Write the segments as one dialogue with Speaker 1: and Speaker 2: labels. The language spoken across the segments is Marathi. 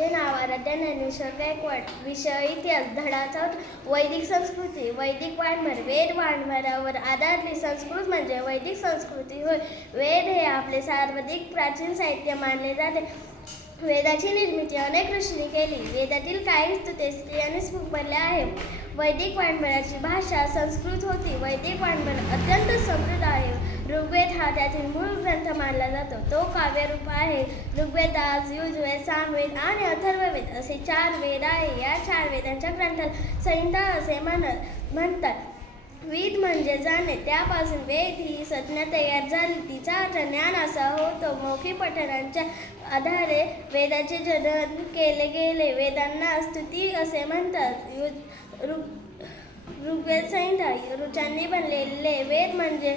Speaker 1: माझे नाव आराध्या ज्ञानेश्वर गायकवाड विषय इतिहास धडा चौथा वैदिक संस्कृती वैदिक वाङ्मय वेद वाङ्मयावर आधारली संस्कृत म्हणजे वैदिक संस्कृती होय. वेद हे आपले सर्वाधिक प्राचीन साहित्य मानले जाते. वेदाची निर्मिती अनेक ऋषींनी केली. वेदातील काही स्तुते स्त्रियांनी स्फुंपरल्या आहे वैदिक वाङ्मयाची भाषा संस्कृत होती. वैदिक वाङ्मय अत्यंत समृद्ध आहे. ऋग्वेद हा त्यातील मूळ ग्रंथ मानला जातो. तो काव्यरूप आहे. ऋग्वेदास युजवेद सामवेद आणि अथर्ववेद असे चार वेद आहे या चार वेदांच्या ग्रंथाला संहिता असे म्हण म्हणतात. वेद म्हणजे जाणे. त्यापासून वेद ही संज्ञा तयार झाली. तिचा अर्थ ज्ञान असा होतो. मौखिक पठणांच्या आधारे वेदाचे जनन केले गेले. वेदांना स्तुती असे म्हणतात. यु- ऋग ऋग्वेद संहिता. ऋचांनी बनलेले वेद म्हणजे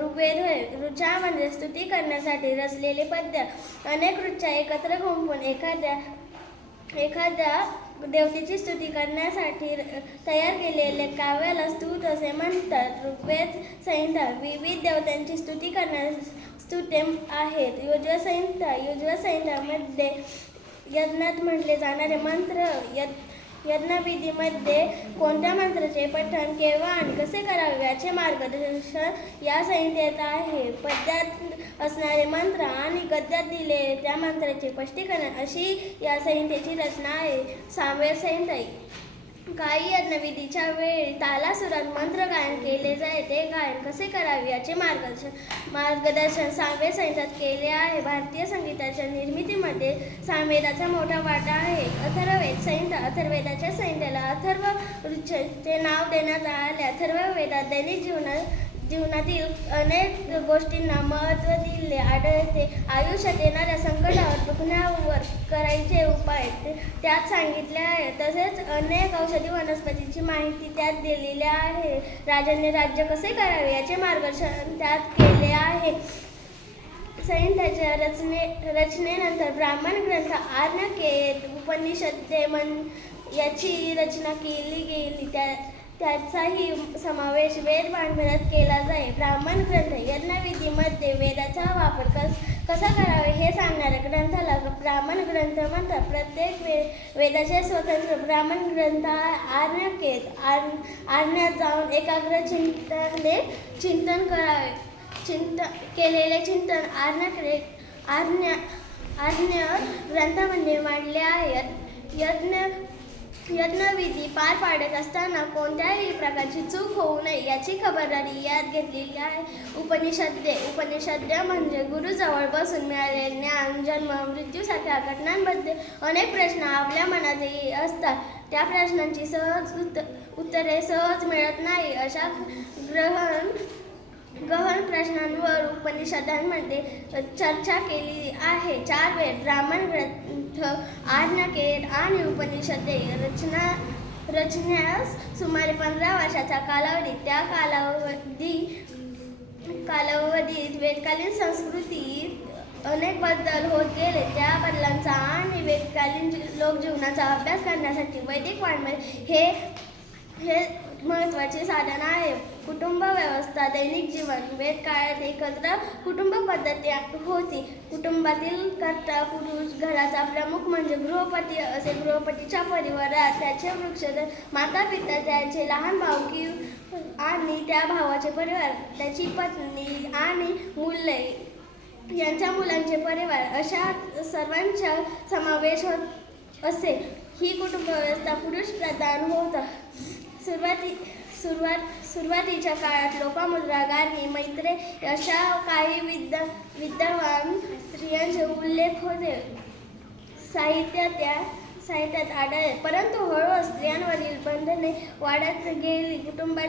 Speaker 1: ऋग्वेद होय. ऋचा म्हणजे स्तुती करण्यासाठी रचलेले पद्य. अनेक ऋचा एकत्र गुंपून एखाद्या एखाद्या देवतेची स्तुती करण्यासाठी तयार केलेले काव्याला स्तुत असे म्हणतात. ऋग्वेद संहिता विविध देवतांची स्तुती करण्यास स्तुते आहेत. युजव संहिता युजव संहितामध्ये यज्ञात म्हटले जाणारे मंत्र यज्ञ यज्ञविधीमध्ये कोणत्या मंत्राचे पठण केव्हा आणि कसे करावे याचे मार्गदर्शन या संहितेत आहे. पद्यात असणारे मंत्र आणि गद्यात दिले त्या मंत्राचे स्पष्टीकरण अशी या संहितेची रचना आहे. सामवेद संहिता काही अज्ञविधीच्या वेळी तालासुरात मंत्र गायन केले जाय ते गायन कसे करावे याचे मार्गदर्शन मार्गदर्शन सामवेद संहितात केले आहे. भारतीय संगीताच्या निर्मितीमध्ये सामवेदाचा मोठा वाटा आहे. अथर्ववेद संहिता अथर्वेदाच्या संहितेला अथर्व ऋचचे नाव देण्यात आले. अथर्ववेदात दैनिक जीवनात जीवनातील अनेक गोष्टींना महत्त्व दिले आढळते. आयुष्यात येणाऱ्या संकटावर दुखण्यावर करायचे उपाय त्यात सांगितले आहे. तसेच अनेक औषधी वनस्पतींची माहिती त्यात दिलेली आहे. राजाने राज्य कसे करावे याचे मार्गदर्शन त्यात केले आहे. संहिताच्या रचने रचनेनंतर ब्राह्मण ग्रंथ आर्णकेत उपनिषद मन याची रचना केली गेली. त्या त्याचाही समावेश वेद वाङ्मयात केला जाईल. ब्राह्मण ग्रंथ यज्ञविधीमध्ये वेदाचा वापर कस कसा करावे हे सांगणाऱ्या ग्रंथाला ब्राह्मण ग्रंथ म्हणतात. प्रत्येक वे वेदाचे स्वतंत्र ब्राह्मण ग्रंथ आर्णकेत आर आरण्यात जाऊन एकाग्र चिंतने चिंतन करावे. चिंत केलेले चिंतन आज्ञाकडे आज्ञा आज्ञ ग्रंथामध्ये मांडले आहे. यज्ञ यज्ञविधी पार पाडत असताना कोणत्याही प्रकारची चूक होऊ नये याची खबरदारी यात घेतलेली आहे. उपनिषदे उपनिषदे म्हणजे गुरुजवळ बसून मिळाले ज्ञान जन्म मृत्यूसारख्या घटनांबद्दल अनेक प्रश्न आपल्या मनात असतात. त्या प्रश्नांची सहज उत्त उत्तरे सहज मिळत नाही अशा ग्रहण गहन प्रश्नांवर उपनिषदांमध्ये चर्चा केली आहे. चार वेळ ब्राह्मण ग्रंथ आज्ञाकेर आणि उपनिषदे. रचना रचण्यास सुमारे पंधरा वर्षाचा कालावधी. त्या कालावधी कालावधीत वेदकालीन संस्कृतीत अनेक बदल होत गेले. त्या बदलांचा आणि वेदकालीन लोकजीवनाचा अभ्यास करण्यासाठी वैदिक वाङ्मय हे हे महत्त्वाचे साधन आहे. कुटुंब व्यवस्था दैनिक जीवन वेद काळात एकत्र कुटुंब पद्धती होती. कुटुंबातील कर्ता पुरुष घराचा प्रमुख म्हणजे गृहपती असे गृहपतीच्या परिवारात त्याचे वृक्ष माता पिता त्याचे लहान भाऊ कि आणि त्या भावाचे परिवार त्याची पत्नी आणि मुले यांच्या मुलांचे परिवार अशा सर्वांचा समावेश होत असे. ही कुटुंब व्यवस्था पुरुष प्रधान होता सुरुवाती सुरुवात सुरुवातीच्या काळात लोपामुद्रा गाणी मैत्रे अशा काही विद्या विद्यमान स्त्रियांचे उल्लेख होते. साहित्यात त्या साहित्यात आढळले. परंतु हळूहळू स्त्रियांवरील बंधने वाढत गेली. कुटुंबात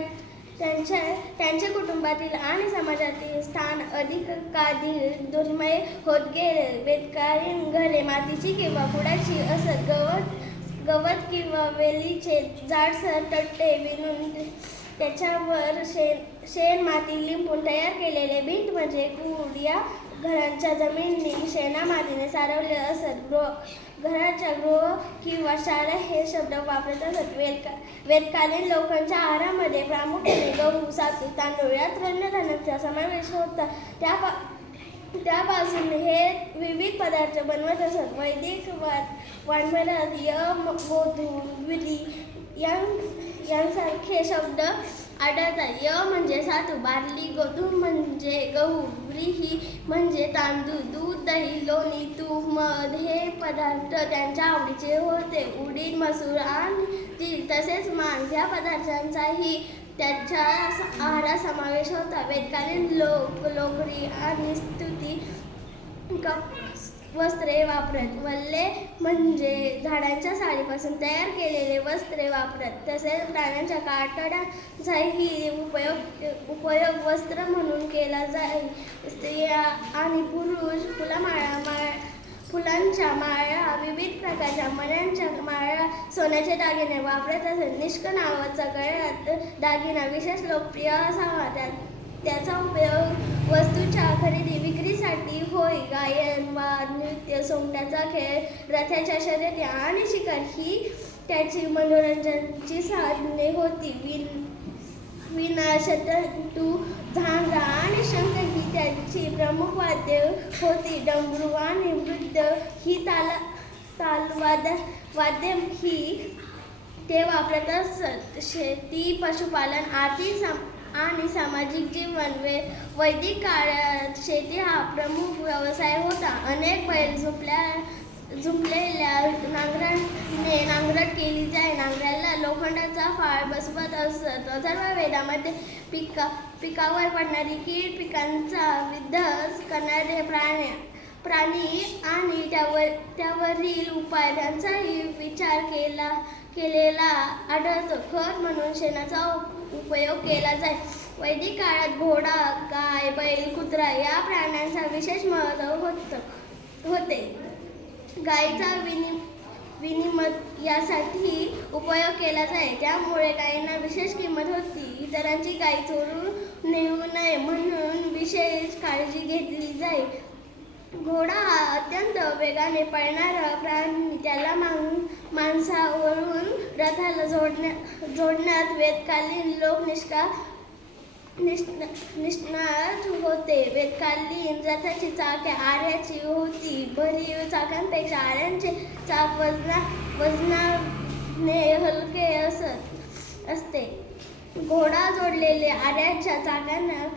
Speaker 1: त्यांच्या त्यांच्या कुटुंबातील आणि समाजातील स्थान अधिकाधिक दुर्मय होत गेले. वेदकालीन घरे मातीची किंवा कुडाची असत गवत गवत किंवा वेलीचे जाडसर तट्टे विणून त्याच्यावर शेण शेण माती लिंपून तयार केलेले भिंत म्हणजे कूड या घरांच्या जमिनी शेणा मातीने सारवले असत. गृह घराच्या गृह किंवा शाळा हे शब्द वापरत असत. वेदका वेदकालीन लोकांच्या आहारामध्ये प्रामुख्याने गहू सातू तांदूळ या अन्नधान्याचा समावेश होता. त्या त्यापासून हे विविध पदार्थ बनवत असत. वैदिक वा यम गोधू विली यां यांसारखे शब्द आढळतात. य म्हणजे सातू बार्ली गोधू म्हणजे गहू व्रीही म्हणजे तांदूळ दूध दही लोणी तूप मध हे पदार्थ त्यांच्या आवडीचे होते. उडीद मसूर आणि तीळ तसेच मांस या पदार्थांचाही त्याच्या आहारात समावेश होता. वेदकालीन लोक लोकरी आणि स्तुती कप वस्त्रे वापरत? वल्ले म्हणजे झाडांच्या साडीपासून तयार केलेले वस्त्रे वापरत. तसेच प्राण्यांच्या कातड्यांचाही उपयोग उपयोग वस्त्र म्हणून केला जाईल. स्त्रिया आणि पुरुष फुलामाळा माळ फुलांच्या माळा विविध प्रकारच्या मण्यांच्या माळा सोन्याचे दागिने वापरत असत. निष्क नावाचा गळ्यात दागिना विशेष लोकप्रिय असावा. त्यात त्याचा उपयोग वस्तूच्या खरेदी होय गायन वाद नृत्य सोंगट्याचा खेळ रथाच्या शर्यती आणि शिकार ही त्याची मनोरंजनाची साधने होती. विन विना शतटू झांजा आणि शंकर ही त्याची प्रमुख वाद्य होती. डमरू आणि वृद्ध ही ताल तालवाद वाद्य ही ते वापरत असत. शेती पशुपालन आदी सम आणि सामाजिक जीवन वे वैदिक काळात शेती हा प्रमुख व्यवसाय होता. अनेक बैल झोपल्या झुंपलेल्या नांगराने नांगरट केली जाय. नांगराला लोखंडाचा फाळ बसवत असत. अथर्व वेदामध्ये पिका पिकावर पडणारी कीड पिकांचा विध्वंस करणारे प्राणी प्राणी आणि त्यावर त्यावरील उपाय यांचाही विचार केला केलेला आढळतो. खत म्हणून शेणाचा उप- उपयोग केला जाईल. वैदिक काळात घोडा गाय बैल कुत्रा या प्राण्यांचा विशेष महत्त्व होत होते. गायीचा विनि विनिमत यासाठी उपयोग केला जाई त्यामुळे गायींना विशेष किंमत होती. इतरांची गाय चोरून नेऊ नये म्हणून विशेष काळजी घेतली जाई घोडा हा अत्यंत वेगाने पळणारा प्राणी. त्याला मां माणसावरून रथाला जोडण्या जोडण्यात वेदकालीन लोक निष्का निष्ण निष्णात होते. वेदकालीन रथाची चाके आऱ्याची होती. भरीव चाकांपेक्षा आऱ्यांचे चाक वजना वजनाने हलके असत असते. घोडा जोडलेले आऱ्याच्या चाकांना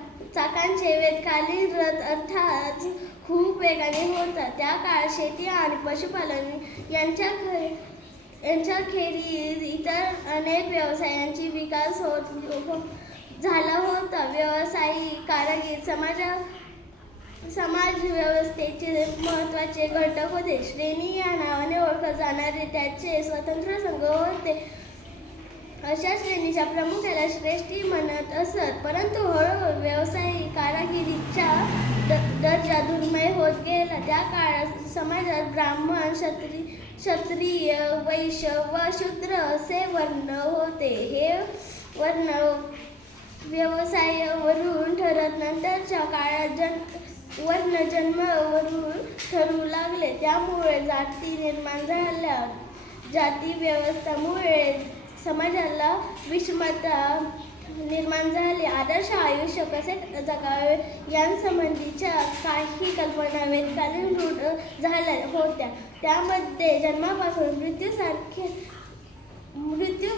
Speaker 1: चाकांचे वेदकालीन रथ अर्थात खूप वेगाने होतात. त्या काळात शेती आणि पशुपालन यांच्या खे- यांच्या खेरीज इतर अनेक व्यवसायांची विकास होत झाला होता. व्यावसायिक कारागीर समाजा समाज व्यवस्थेचे महत्त्वाचे घटक होते. श्रेणी या नावाने ओळखले जाणारे त्याचे स्वतंत्र संघ होते. अशा श्रेणीच्या प्रमुखाला श्रेष्ठी म्हणत असत. परंतु हळूहळू व्यावसायिक कारागिरीच्या द- दर्जा दुर्मय होत गेला. त्या काळात समाजात ब्राह्मण क्षत्रिय क्षत्रिय वैश्य व शूद्र असे वर्ण होते हे वर्ण व्यवसायावरून ठरत नंतरच्या काळात जन वर्ण जन्मावरून ठरू लागले. त्यामुळे जाती निर्माण झाल्या. जाती व्यवस्थामुळे समाजाला विषमता निर्माण झाली. आदर्श आयुष्य कसे जगावे यांसंबंधीच्या काही कल्पना वेदकालीन रूढ झाल्या होत्या. त्यामध्ये जन्मापासून मृत्यूसारखे मृत्यू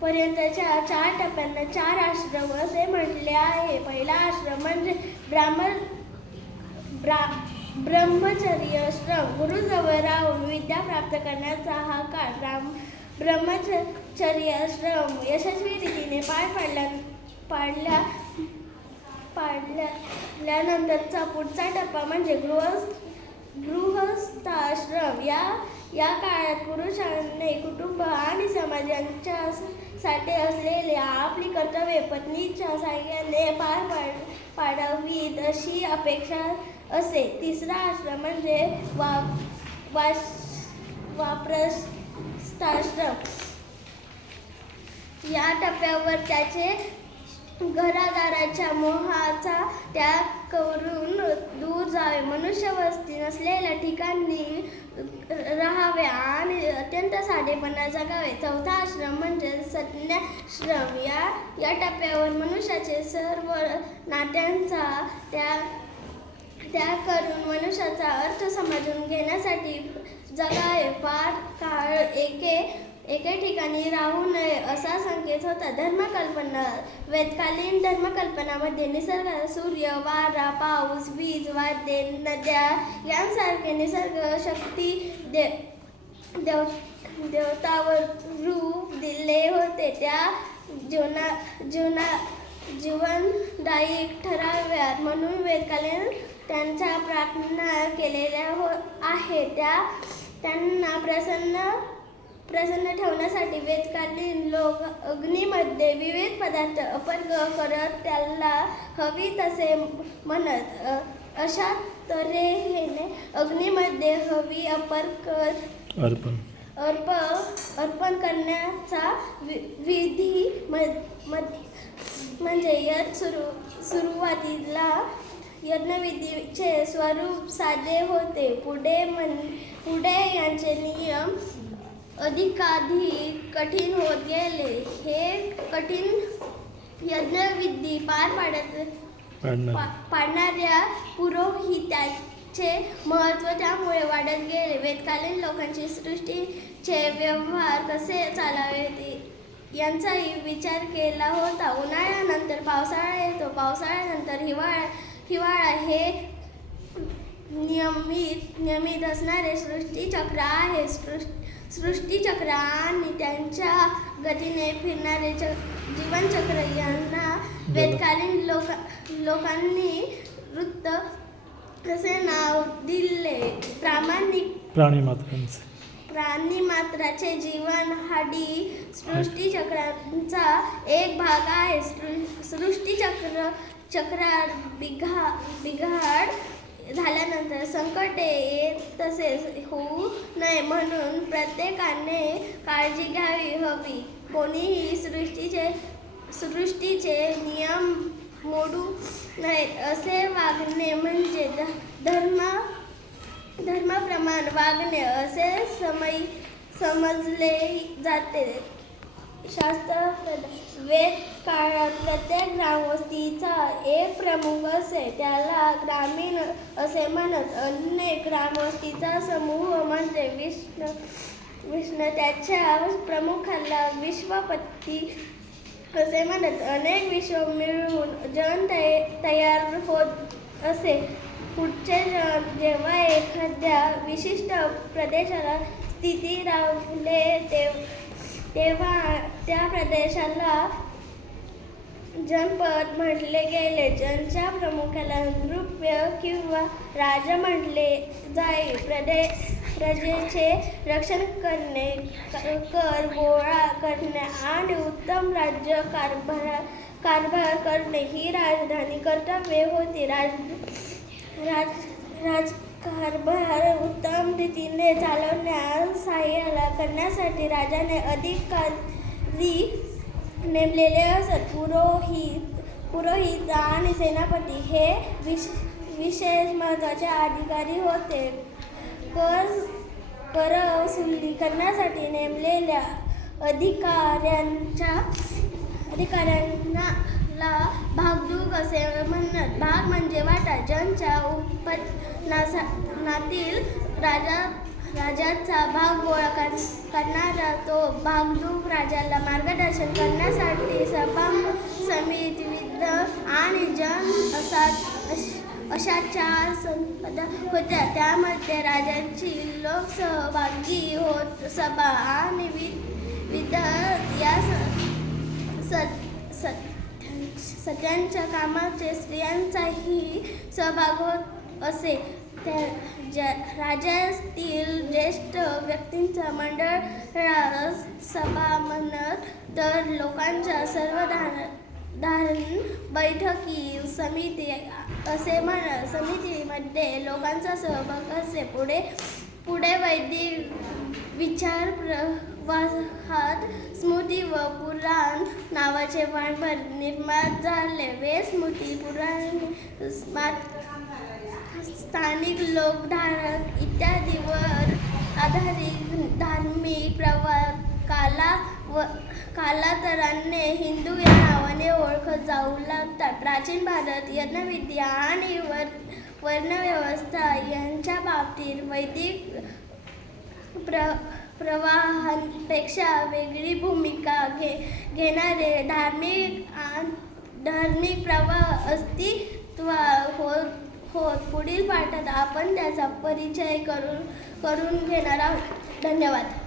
Speaker 1: पर्यंतच्या चार टप्प्यांना चार आश्रम असे म्हटले आहे. पहिला आश्रम म्हणजे ब्राह्मण ब्रा ब्रह्मचर्य आश्रम गुरुजवळ राहून विद्या प्राप्त करण्याचा हा काळ ब्राह्म ब्रह्मचर्य यशस्वी रीतीने पार पाडल्या पाडल्या पाडल्यानंतरचा पुढचा टप्पा म्हणजे गृहस्थ गृहस्थाश्रम. या या काळात पुरुषांनी कुटुंब आणि समाजांच्या साठी असलेले आपली कर्तव्ये पत्नीच्या साह्याने पार पाड पाडावीत अशी अपेक्षा असे. तिसरा आश्रम म्हणजे वा वाश वास वाप्रस्थाश्रम या टप्प्यावर त्याचे घरादाराच्या मोहाचा त्याग करून दूर जावे. मनुष्य वस्ती नसलेल्या ठिकाणी राहावे आणि अत्यंत साधेपणा जगावे. चौथा आश्रम म्हणजे संन्याश्रम. या या टप्प्यावर मनुष्याचे सर्व नात्यांचा त्याग त्याग करून मनुष्याचा अर्थ समजून घेण्यासाठी जगावे फार काळ एके एके ठिकाणी राहू नये असा संकेत होता. धर्मकल्पना वेदकालीन धर्मकल्पनामध्ये निसर्ग सूर्य वारा पाऊस वीज वाद्ये नद्या यांसारखे निसर्ग शक्ती दे देव देवतावर रूप दिले होते. त्या जीवना जीवना जीवनदायी ठराव्यात. म्हणून वेदकालीन त्यांच्या प्रार्थना केलेल्या हो आहे. त्या त्यांना प्रसन्न प्रसन्न ठेवण्यासाठी वेदकालीन लोक अग्नीमध्ये विविध पदार्थ अपर्ग करत त्याला हवी तसे म्हणत अशा तऱ्हेने अग्नीमध्ये हवी अर्पण.
Speaker 2: अर्पण
Speaker 1: अर्प अर्पण करण्याचा वि विधी म- म्हणजे यज्ञ सुरू सुरुवातीला यज्ञविधीचे स्वरूप साधे होते. पुढे म्हण पुढे यांचे नियम अधिकाधिक कठीण होत गेले. हे कठीण यज्ञविधी पार पाडत पा- पाडणाऱ्या पुरोहिताचे महत्त्व त्यामुळे वाढत गेले. वेदकालीन लोकांची सृष्टीचे व्यवहार कसे चालावे यांचाही विचार केला होता. उन्हाळ्यानंतर पावसाळा येतो. पावसाळ्यानंतर हिवाळा हिवाळा हे नियमित नियमित असणारे सृष्टीचक्र आहे. सृ- सृष्टीचक्र आणि त्यांच्या गतीने फिरणारे च जीवनचक्र यांना वेदकालीन लोक लोकांनी वृत्त असे नाव दिले? प्रामाणिक
Speaker 2: प्राणी मात्रांचे.
Speaker 1: प्राणी मात्राचे जीवन हाडी सृष्टीचक्रांचा एक भाग आहे. सृष्टीचक्र चक्रात बिघा बिघाड झाल्यानंतर संकटे येत तसेच होऊ नये म्हणून प्रत्येकाने काळजी घ्यावी हवी. कोणीही सृष्टीचे सृष्टीचे नियम मोडू नयेत असे वागणे म्हणजे ध- धर्म धर्माप्रमाण वागणे असे समय समजले जाते. शास्त्र वेद काळात प्रत्येक ग्रामवस्तीचा एक प्रमुख असे त्याला ग्रामीण असे म्हणत. अनेक ग्रामवस्तीचा समूह म्हणजे विष्णू विष्णू त्याच्या प्रमुखाला विश्वपती असे म्हणत. अनेक विश्व मिळून जन तय तयार होत असे. पुढचे जन जेव्हा एखाद्या विशिष्ट प्रदेशाला स्थिती रावले ते तेव्हा त्या प्रदेशाला जनपद म्हटले गेले. जनच्या प्रमुखाला नृत्य किंवा राजा म्हटले जाई. प्रदे प्रजेचे रक्षण करणे कर गोळा करणे आणि उत्तम राज्य कारभार कारभार करणे ही राजधानी कर्तव्ये होती. राज राज राज कारभार उत्तम रीतीने चालवण्यास सहाय्याला करण्यासाठी राजाने अधिकारी नेमलेले असत. पुरोहित पुरोहित आणि सेनापती हे विश विशेष महत्त्वाचे अधिकारी होते. कर कर वसुली करण्यासाठी नेमलेल्या अधिकाऱ्यांच्या अधिकाऱ्यांना ला भागदूक असे म्हणत. भाग म्हणजे वाटा. ज्यांच्या नातील राजा राजाचा भाग गोळा कर करणारा तो भागदूक राजाला मार्गदर्शन करण्यासाठी सभा समिती विद्ध आणि जन असा अश- अशा चार संपदा होत्या. त्यामध्ये राजांची लोकसहभागी होत सभा आणि वि विध या स- कामाचे स्त्रियांचाही सहभाग होत असे. त्या ज्या राज्यातील ज्येष्ठ व्यक्तींचा मंडळ सभा म्हणत तर लोकांच्या सर्वधार धारण बैठकी समिती असे म्हणत समितीमध्ये लोकांचा सहभाग असे पुढे पुढे वैदिक विचार प्रवाहात स्मृती व पुराण नावाचे वाणभर निर्माण झाले. वे स्मृती पुराण स्मार्ट स्थानिक लोकधारक इत्यादीवर आधारित धार्मिक प्रवाकाला व कालांतराने हिंदू या नावाने ओळखत जाऊ लागतात. प्राचीन भारत यज्ञविद्या आणि वर वर्णव्यवस्था यांच्या बाबतीत वैदिक प्र प्रवाहांपेक्षा वेगळी भूमिका घे घेणारे धार्मिक धार्मिक प्रवाह अस्तित्व होत होत पुढील पाठात आपण त्याचा परिचय करून करून घेणार आहोत. धन्यवाद.